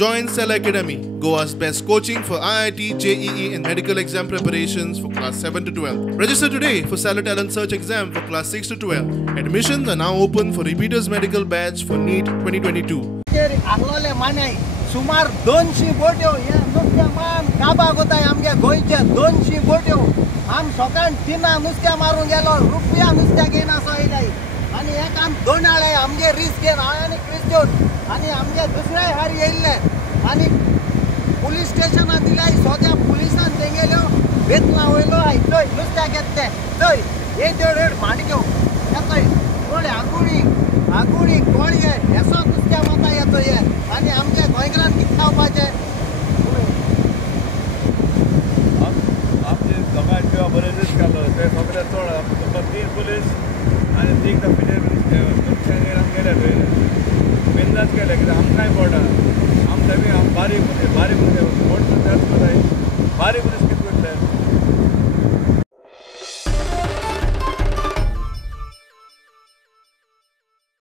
Join Cell Academy, Goa's best coaching for IIT, JEE and medical exam preparations for class 7 to 12. Register today for Cell Talent Search exam for class 6 to 12. Admissions are now open for repeaters medical batch for NEET 2022. सुमार 200 बोट्यो हे नुस्त्यामान काबाग होताय आमगे गोंयचे 200 बोट्यो आम सकाळ 3 नुस्त्या मारून गेलो रुपया नुस्त्या घेना सोयलाय आणि एक आम दोनाळे आमगे रिस्क घेन आणि क्रिस्टोन आणि आमगे दुसरे हार येयले आणि पुलिस स्टेशनात दिलाय सोद्या पुलिसान तेंगेलो बेतला वयलो आय तोय नुस्त्या घेतले तोय हे देड माडक्यो येतोय कोळे आगुडी कोळये हेसो नुस्त्या माता येतोय आणि आमच्या गोंयकारांक कितें खावपाचें आमचे दोगांय किंवा बरें दीस घालो ते सगळे चड तुका 3 पुलीस आनी 3 मनशांनी गेले थंय बिंदास केले कित्याक आमकांय पडटा आमकां बारीक मनीस मोठ मनीस बारीक मनीस